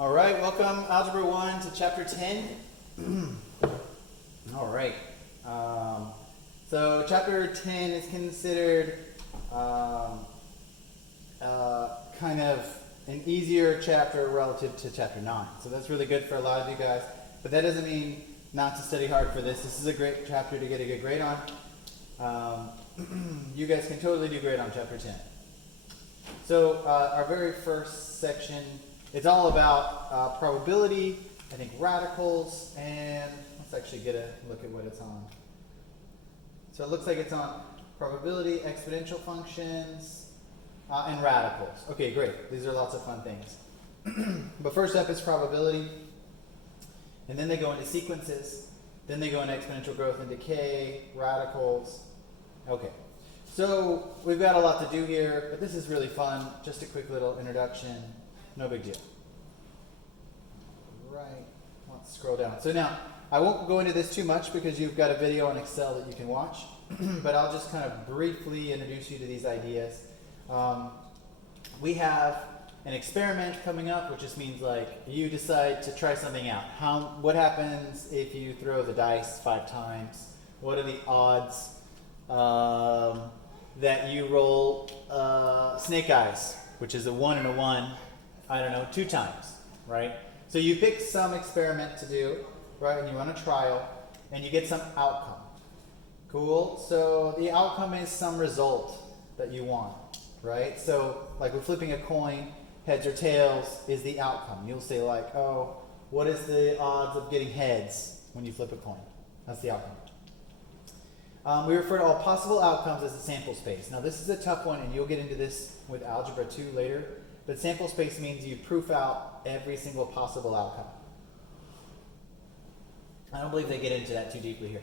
All right, welcome Algebra 1 to Chapter 10. All right. So Chapter 10 is considered kind of an easier chapter relative to Chapter 9. So that's really good for a lot of you guys. But that doesn't mean not to study hard for this. This is a great chapter to get a good grade on. You guys can totally do great on Chapter 10. So our very first section, it's all about probability, I think radicals, and let's actually get a look at what it's on. So it looks like it's on probability, exponential functions, and radicals. Okay, great. These are lots of fun things. But first up is probability, and then they go into sequences, then they go into exponential growth and decay, radicals. Okay. So we've got a lot to do here, but this is really fun. Just a quick little introduction. No big deal. Right. Let's scroll down. So now, I won't go into this too much because you've got a video on Excel that you can watch, but I'll just kind of briefly introduce you to these ideas. We have an experiment coming up, which just means like you decide to try something out. What happens if you throw the dice 5 times? What are the odds that you roll snake eyes, which is a 1 and a 1, I don't know, 2 times, right? So you pick some experiment to do, right, and you run a trial, and you get some outcome. Cool? So the outcome is some result that you want, right? So like we're flipping a coin, heads or tails is the outcome. You'll say like, oh, what is the odds of getting heads when you flip a coin? That's the outcome. We refer to all possible outcomes as the sample space. Now this is a tough one, and you'll get into this with Algebra 2 later, but sample space means you proof out every single possible outcome. I don't believe they get into that too deeply here.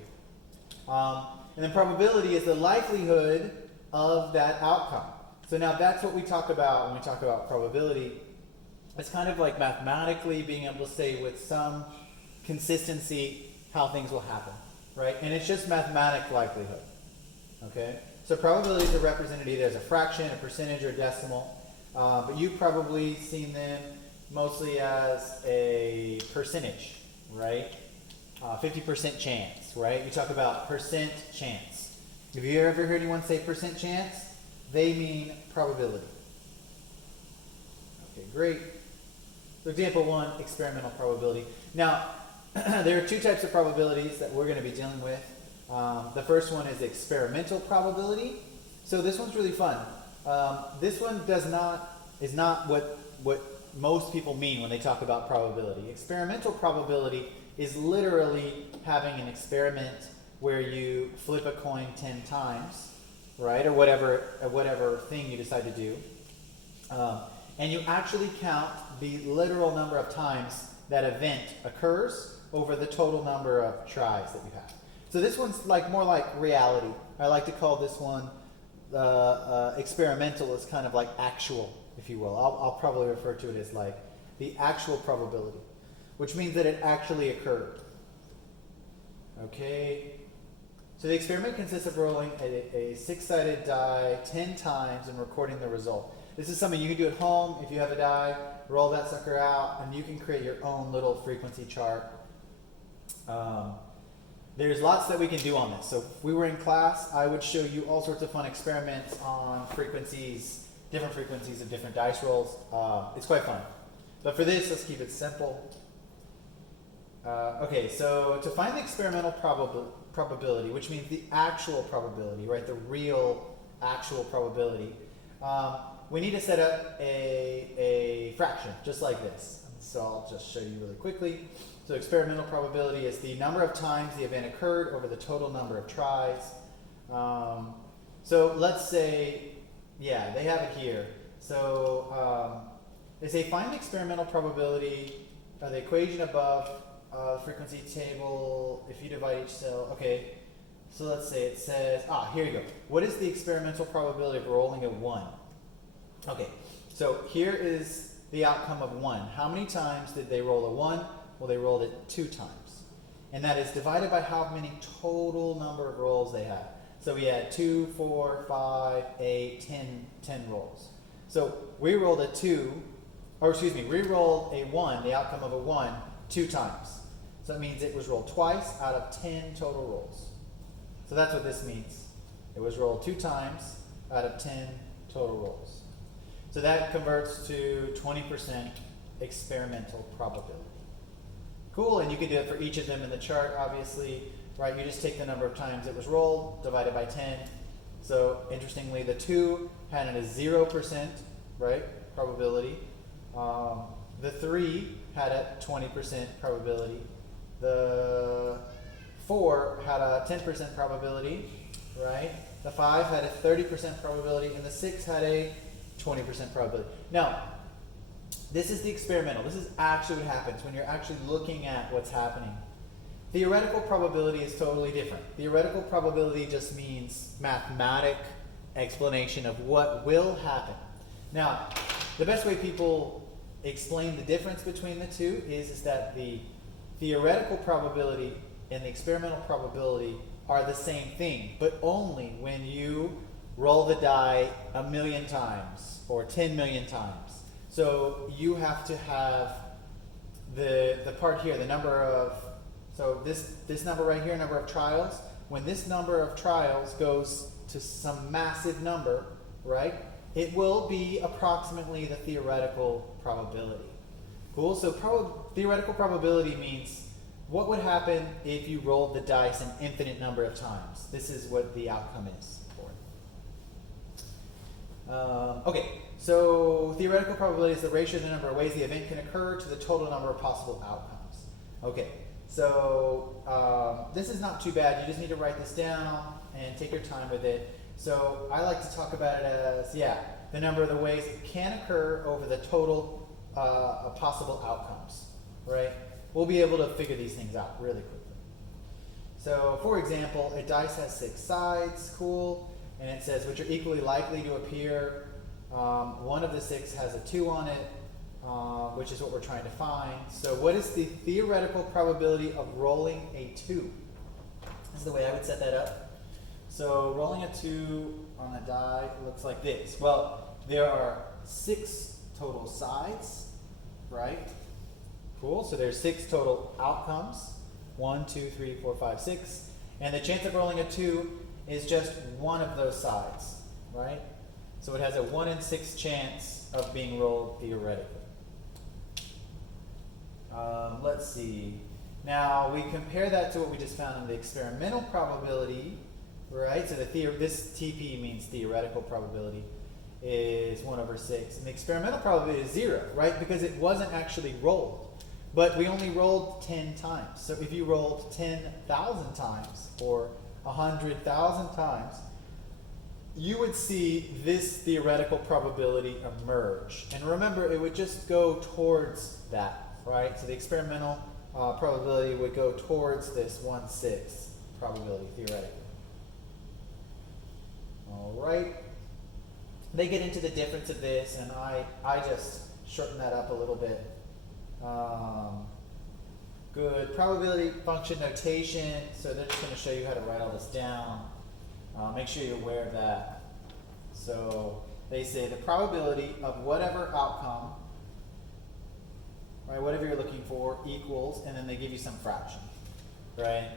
And then probability is the likelihood of that outcome. So now that's what we talk about when we talk about probability. It's kind of like mathematically being able to say with some consistency how things will happen. Right? And it's just mathematic likelihood. Okay? So probabilities are represented either as a fraction, a percentage, or a decimal. But you've probably seen them mostly as a percentage, right? 50% chance, right? You talk about percent chance. Have you ever heard anyone say percent chance? They mean probability. Okay, great. So example 1, experimental probability. Now, there are 2 types of probabilities that we're going to be dealing with. The first one is experimental probability. So this one's really fun. This one is not what most people mean when they talk about probability. Experimental probability is literally having an experiment where you flip a coin 10 times, right, or whatever thing you decide to do, and you actually count the literal number of times that event occurs over the total number of tries that you have. So this one's like more like reality. I like to call this one experimental. Is kind of like actual, if you will. I'll probably refer to it as like the actual probability, which means that it actually occurred. Okay. So the experiment consists of rolling a 6-sided die 10 times and recording the result. This is something you can do at home. If you have a die, roll that sucker out, and you can create your own little frequency chart. There's lots that we can do on this. So if we were in class, I would show you all sorts of fun experiments on frequencies, different frequencies of different dice rolls. It's quite fun. But for this, let's keep it simple. Okay, so to find the experimental probability, which means the actual probability, right, the real actual probability, we need to set up a fraction, just like this. So I'll just show you really quickly. So experimental probability is the number of times the event occurred over the total number of tries. So let's say, yeah, they have it here. So they say find the experimental probability, the equation above frequency table, if you divide each cell. Okay, so let's say it says, here you go. What is the experimental probability of rolling a 1? Okay, so here is the outcome of 1. How many times did they roll a 1? Well, they rolled it 2 times. And that is divided by how many total number of rolls they had. So we had 2, 4, 5, 8, 10 rolls. So we rolled a 2, or excuse me, re-rolled a 1, the outcome of a 1, 2 times. So that means it was rolled twice out of 10 total rolls. So that's what this means. It was rolled 2 times out of 10 total rolls. So that converts to 20% experimental probability. Cool, and you can do it for each of them in the chart, obviously, right? You just take the number of times it was rolled, divided by 10. So interestingly, the 2 had a 0%, right, probability. The 3 had a 20% probability. The 4 had a 10% probability, right? The 5 had a 30% probability, and the 6 had a 20% probability. Now, this is the experimental. This is actually what happens when you're actually looking at what's happening. Theoretical probability is totally different. Theoretical probability just means mathematic explanation of what will happen. Now, the best way people explain the difference between the two is that the theoretical probability and the experimental probability are the same thing, but only when you roll the die 1,000,000 times or 10 million times. So you have to have the part here, the number of, so this number right here, number of trials, when this number of trials goes to some massive number, right, it will be approximately the theoretical probability. Cool, so theoretical probability means what would happen if you rolled the dice an infinite number of times. This is what the outcome is for it. Okay, so theoretical probability is the ratio of the number of ways the event can occur to the total number of possible outcomes. Okay, so this is not too bad. You just need to write this down and take your time with it. So I like to talk about it as, the number of the ways it can occur over the total possible outcomes, right? We'll be able to figure these things out really quickly. So for example, a dice has 6 sides, cool, and it says which are equally likely to appear. One of the 6 has a 2 on it, which is what we're trying to find. So what is the theoretical probability of rolling a 2? This is the way I would set that up. So rolling a 2 on a die looks like this. Well, there are 6 total sides, right? Cool, so there's 6 total outcomes. 1, 2, 3, 4, 5, 6. And the chance of rolling a 2 is just one of those sides, right? So it has a 1 in 6 chance of being rolled theoretically. Let's see. Now we compare that to what we just found in the experimental probability, right? So this TP means theoretical probability is 1 over 6. And the experimental probability is 0, right? Because it wasn't actually rolled. But we only rolled 10 times. So if you rolled 10,000 times or 100,000 times, you would see this theoretical probability emerge. And remember, it would just go towards that, right? So the experimental probability would go towards this 1/6 probability theoretically. All right. They get into the difference of this, and I just shorten that up a little bit. Good. Probability function notation. So they're just going to show you how to write all this down. Make sure you're aware of that. So they say the probability of whatever outcome, right, whatever you're looking for, equals, and then they give you some fraction, right?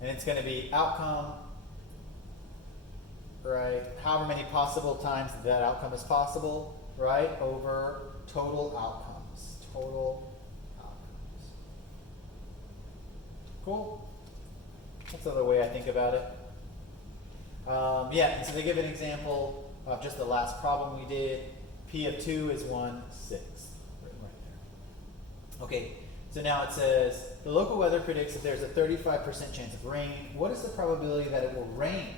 And it's going to be outcome, right, however many possible times that outcome is possible, right, over total outcomes. Total outcomes. Cool? That's another way I think about it. So they give an example of just the last problem we did. P of 2 is 1/6. Right there. Okay, so now it says, the local weather predicts that there's a 35% chance of rain. What is the probability that it will rain?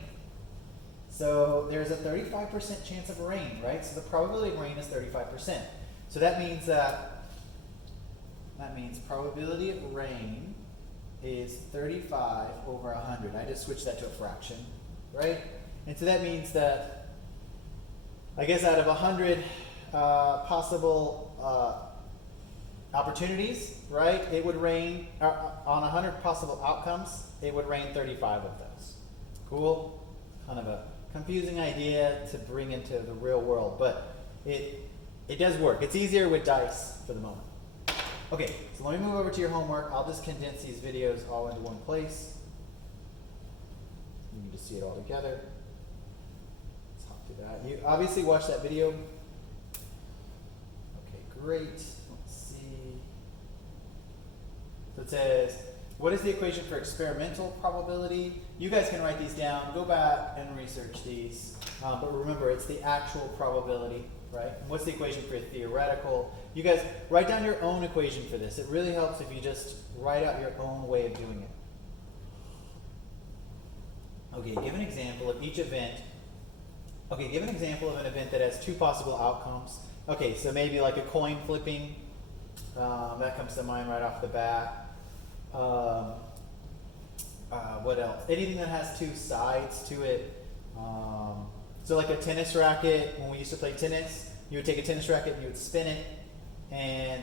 So there's a 35% chance of rain, right? So the probability of rain is 35%. So that means probability of rain is 35 over 100. I just switched that to a fraction, right? And so that means that, I guess out of 100 possible opportunities, right, it would rain, on 100 possible outcomes, it would rain 35 of those. Cool? Kind of a confusing idea to bring into the real world, but it does work. It's easier with dice for the moment. Okay, so let me move over to your homework. I'll just condense these videos all into one place. You can just see it all together. Let's hop through that. You obviously watched that video. Okay, great. Let's see. So it says, what is the equation for experimental probability? You guys can write these down. Go back and research these. But remember, it's the actual probability, right? And what's the equation for theoretical? You guys write down your own equation for this. It really helps if you just write out your own way of doing it. Okay, give an example of each event. Okay, give an example of an event that has two possible outcomes. Okay, so maybe like a coin flipping. That comes to mind right off the bat. What else? Anything that has two sides to it. So like a tennis racket, when we used to play tennis, you would take a tennis racket and you would spin it, and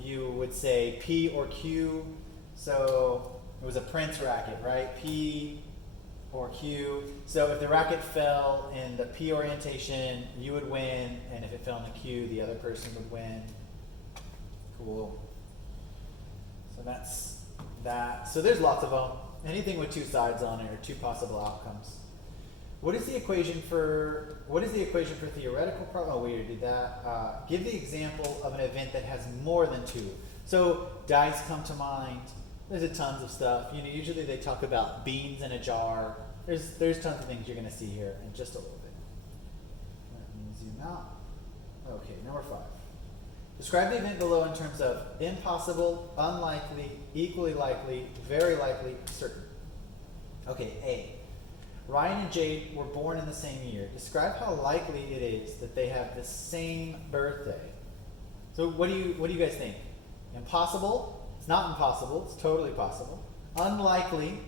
you would say P or Q. So it was a Prince racket, right? P or Q. So if the racket fell in the P orientation, you would win, and if it fell in the Q, the other person would win. Cool. So that's that. So there's lots of them. Anything with two sides on it or two possible outcomes. What is the equation for theoretical problem? Oh, we already did that. Give the example of an event that has more than two. So dice come to mind. There's a tons of stuff. You know, usually they talk about beans in a jar. There's tons of things you're going to see here in just a little bit. Let me zoom out. Okay, number 5. Describe the event below in terms of impossible, unlikely, equally likely, very likely, certain. Okay, A. Ryan and Jade were born in the same year. Describe how likely it is that they have the same birthday. So what do you guys think? Impossible? It's not impossible. It's totally possible. Unlikely,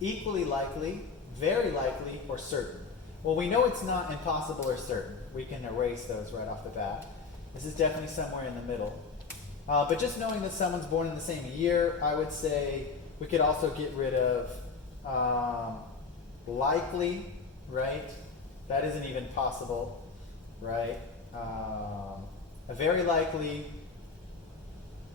equally likely, very likely, or certain. Well, we know it's not impossible or certain. We can erase those right off the bat. This is definitely somewhere in the middle. But just knowing that someone's born in the same year, I would say we could also get rid of likely, right? That isn't even possible, right? A very likely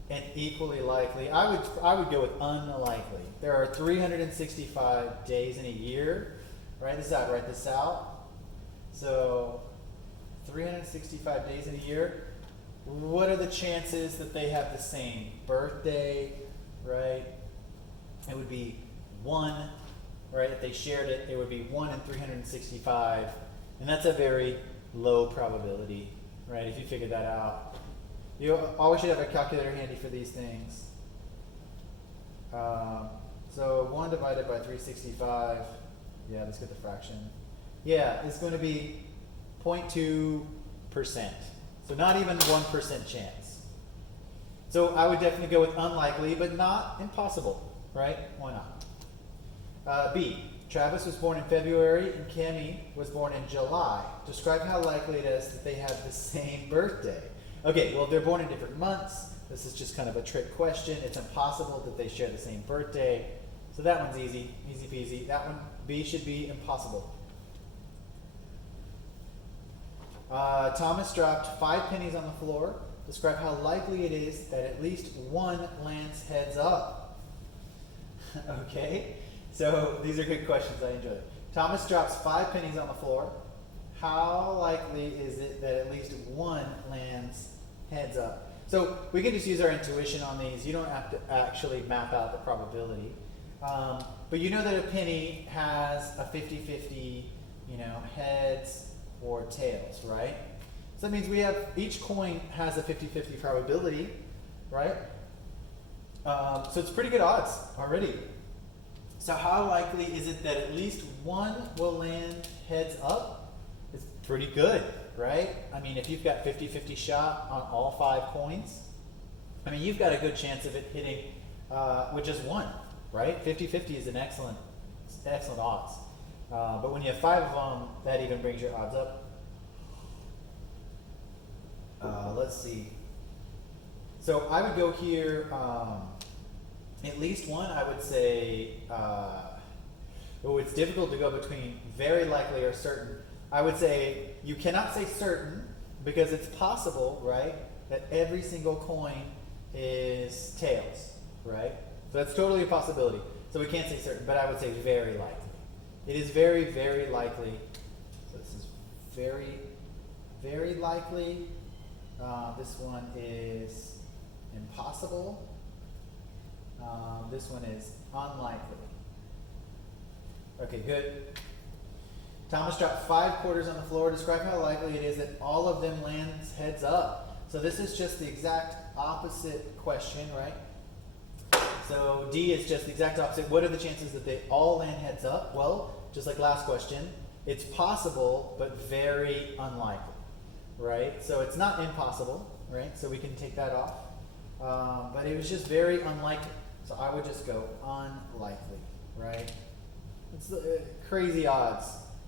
and equally likely. I would go with unlikely. There are 365 days in a year. Write this out. Write this out. So 365 days in a year. What are the chances that they have the same birthday, right? It would be 1, right? If they shared it, it would be 1 in 365. And that's a very low probability, right? If you figure that out. You always should have a calculator handy for these things. So 1 divided by 365, yeah, let's get the fraction. Yeah, it's going to be 0.2%. So not even 1% chance. So I would definitely go with unlikely, but not impossible, right? Why not? B, Travis was born in February and Cami was born in July. Describe how likely it is that they have the same birthday. Okay, well, if they're born in different months, this is just kind of a trick question. It's impossible that they share the same birthday. So that one's easy, easy peasy. That one, B, should be impossible. Thomas dropped 5 pennies on the floor. Describe how likely it is that at least one lands heads up. Okay, so these are good questions. I enjoy it. Thomas drops 5 pennies on the floor. How likely is it that at least one lands heads up? So we can just use our intuition on these. You don't have to actually map out the probability. But you know that a penny has a 50-50, heads or tails, right? So that means each coin has a 50-50 probability, right? So it's pretty good odds already. So how likely is it that at least one will land heads up? It's pretty good, right? I mean, if you've got 50-50 shot on all 5 coins, I mean, you've got a good chance of it hitting with just one, right? 50-50 is an excellent odds. But when you have 5 of them, that even brings your odds up. Let's see. So I would go here, at least one, I would say, it's difficult to go between very likely or certain. I would say you cannot say certain because it's possible, right, that every single coin is tails, right? So that's totally a possibility. So we can't say certain, but I would say very likely. It is very, very likely. So this is very, very likely. This one is impossible. This one is unlikely. Okay, good. Thomas dropped 5 quarters on the floor. Describe how likely it is that all of them lands heads up. So this is just the exact opposite question, right? So D is just the exact opposite. What are the chances that they all land heads up? Well, just like last question, it's possible, but very unlikely, right? So it's not impossible, right? So we can take that off. But it was just very unlikely. So I would just go unlikely, right? It's crazy odds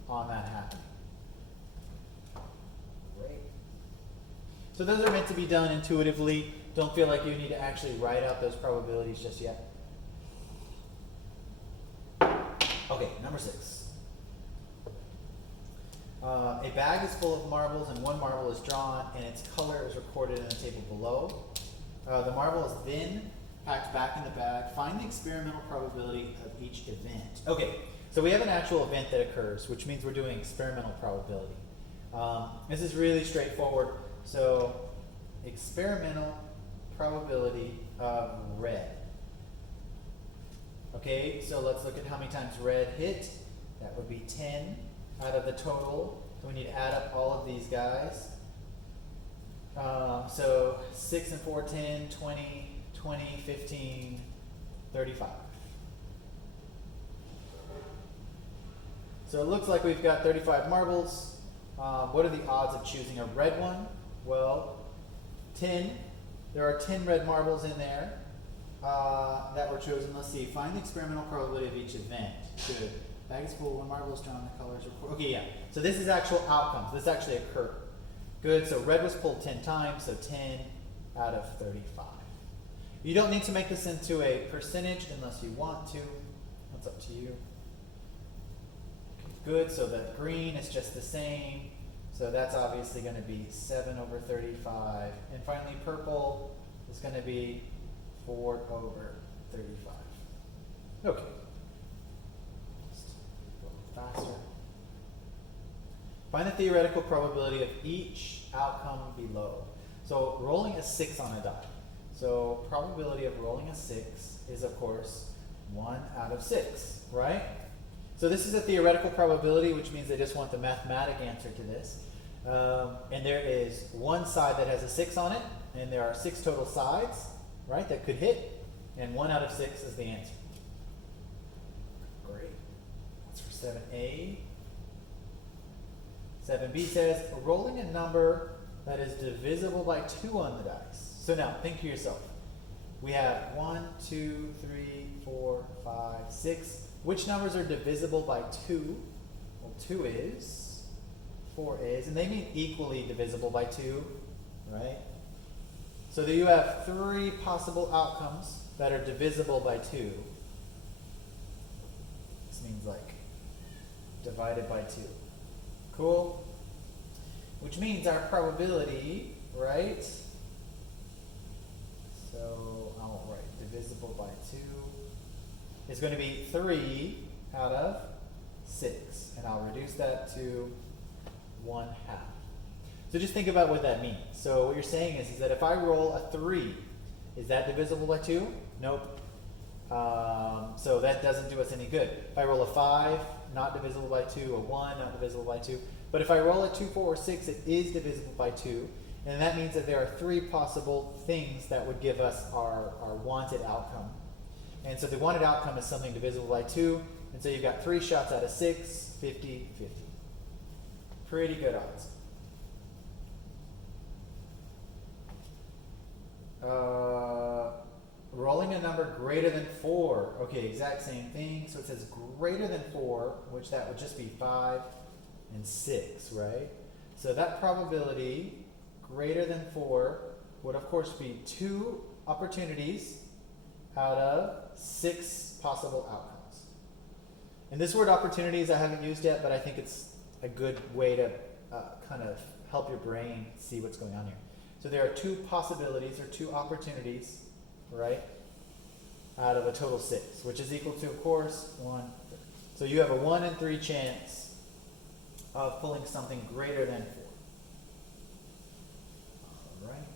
on that happening. Great. So those are meant to be done intuitively. Don't feel like you need to actually write out those probabilities just yet. Okay, number 6. A bag is full of marbles and one marble is drawn and its color is recorded in the table below. The marble is then packed back in the bag. Find the experimental probability of each event. Okay, so we have an actual event that occurs, which means we're doing experimental probability. This is really straightforward. So experimental probability of red. Okay, so let's look at how many times red hit. That would be 10 out of the total. So we need to add up all of these guys. So 6 and 4, 10, 20, 20, 15, 35. So it looks like we've got 35 marbles. What are the odds of choosing a red one? Well, 10. There are 10 red marbles in there that were chosen. Let's see. Find the experimental probability of each event. Good. Bag is full, one marble is drawn, the colors are... Okay, yeah. So this is actual outcomes. This actually occurred. Good. So red was pulled 10 times, so 10 out of 35. You don't need to make this into a percentage unless you want to. That's up to you. Okay, good. So the green is just the same. So that's obviously going to be 7 over 35. And finally, purple is going to be 4 over 35. Okay. Just go faster. Find the theoretical probability of each outcome below. So rolling a 6 on a die. So probability of rolling a 6 is, of course, 1 out of 6, right? So this is a theoretical probability, which means they just want the mathematic answer to this. And there is one side that has a 6 on it, and there are 6 total sides, right, that could hit, and 1 out of 6 is the answer. Great. That's for 7A. 7B says, rolling a number that is divisible by 2 on the dice. So now, think to yourself. We have 1, 2, 3, 4, 5, 6. Which numbers are divisible by 2? Well, 2 is, 4 is, and they mean equally divisible by 2, right? So that you have 3 possible outcomes that are divisible by 2. This means like divided by 2. Cool? Which means our probability, right? So I'll write divisible by 2 is going to be 3 out of 6. And I'll reduce that to 1/2. So just think about what that means. So what you're saying is that if I roll a 3, is that divisible by 2? Nope. So that doesn't do us any good. If I roll a 5, not divisible by 2, a 1, not divisible by 2. But if I roll a 2, 4, or 6, it is divisible by 2. And that means that there are 3 possible things that would give us our wanted outcome. And so the wanted outcome is something divisible by 2. And so you've got 3 shots out of 6, 50, 50. Pretty good odds. Rolling a number greater than 4. Okay, exact same thing. So it says greater than 4, which that would just be 5 and 6, right? So that probability greater than 4 would of course be 2 opportunities out of 6 possible outcomes. And this word opportunities I haven't used yet, but I think it's a good way to kind of help your brain see what's going on here. So there are 2 possibilities or 2 opportunities, right, out of a total 6, which is equal to, of course, 1. So you have a 1 in 3 chance of pulling something greater than 4. All right.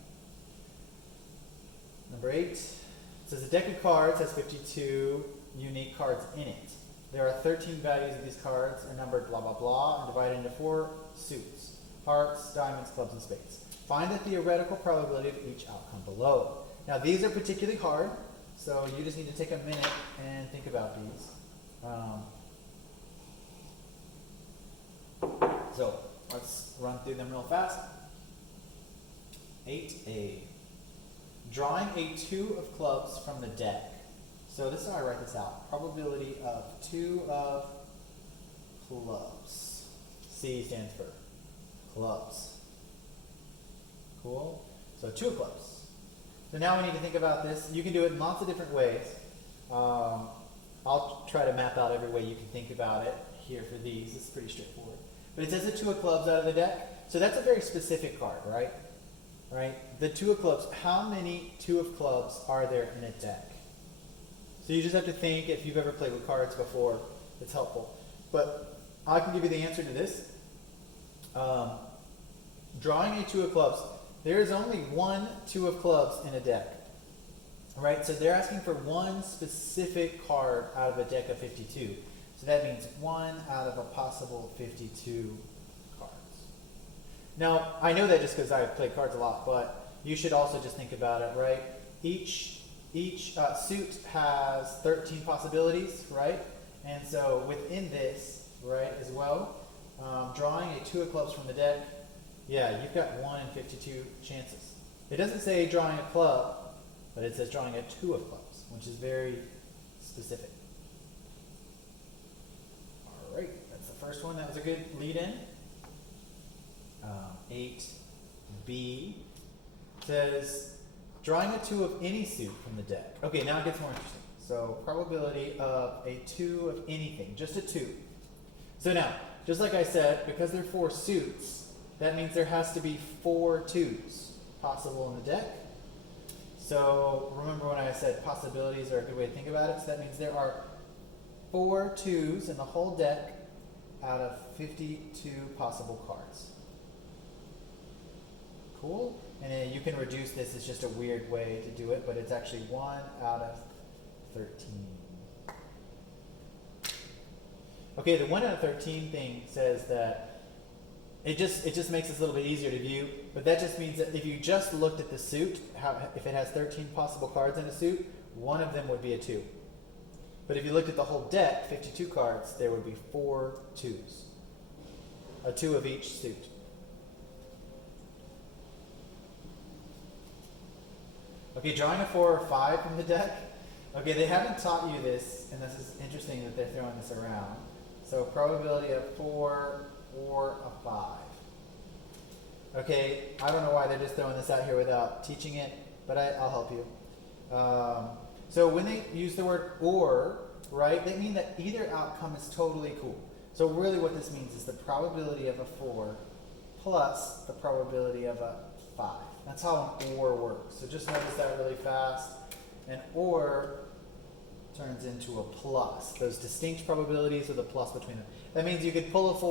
Number 8 says a deck of cards has 52 unique cards in it. There are 13 values of these cards are numbered blah blah blah and divided into 4 suits: hearts, diamonds, clubs, and spades. Find the theoretical probability of each outcome below. Now these are particularly hard, so you just need to take a minute and think about these. So let's run through them real fast. 8A. Drawing a 2 of clubs from the deck. So this is how I write this out. Probability of 2 of clubs. C stands for clubs. Cool? So 2 of clubs. So now we need to think about this. You can do it in lots of different ways. I'll try to map out every way you can think about it here for these. It's pretty straightforward. But it says a 2 of clubs out of the deck. So that's a very specific card, right? Right? The 2 of clubs. How many 2 of clubs are there in a deck? So you just have to think. If you've ever played with cards before, it's helpful. But I can give you the answer to this. Drawing a 2 of clubs. There is only 1 2 of clubs in a deck. Right? So they're asking for 1 specific card out of a deck of 52. So that means 1 out of a possible 52 cards. Now, I know that just because I've played cards a lot, but you should also just think about it, right? Each suit has 13 possibilities, right? And so within this, right, as well, drawing a 2 of clubs from the deck, yeah, you've got 1 in 52 chances. It doesn't say drawing a club, but it says drawing a 2 of clubs, which is very specific. All right, that's the first one. That was a good lead-in. 8B says drawing a 2 of any suit from the deck. Okay, now it gets more interesting. So probability of a 2 of anything, just a 2. So now, just like I said, because there are 4 suits, that means there has to be 4 2s possible in the deck. So remember when I said possibilities are a good way to think about it? So that means there are 4 2s in the whole deck out of 52 possible cards. Cool? And then you can reduce this. It's just a weird way to do it, but it's actually 1 out of 13. Okay, the 1 out of 13 thing says that it just makes this a little bit easier to view, but that just means that if you just looked at the suit, if it has 13 possible cards in a suit, 1 of them would be a 2. But if you looked at the whole deck, 52 cards, there would be 4 2s. A 2 of each suit. Okay, drawing a 4 or 5 from the deck. Okay, they haven't taught you this, and this is interesting that they're throwing this around. So probability of 4 or a 5. Okay, I don't know why they're just throwing this out here without teaching it, but I'll help you. So when they use the word or, right, they mean that either outcome is totally cool. So really what this means is the probability of a 4 plus the probability of a 5. That's how an or works. So just notice that really fast. An or turns into a plus. Those distinct probabilities with a plus between them. That means you could pull a 4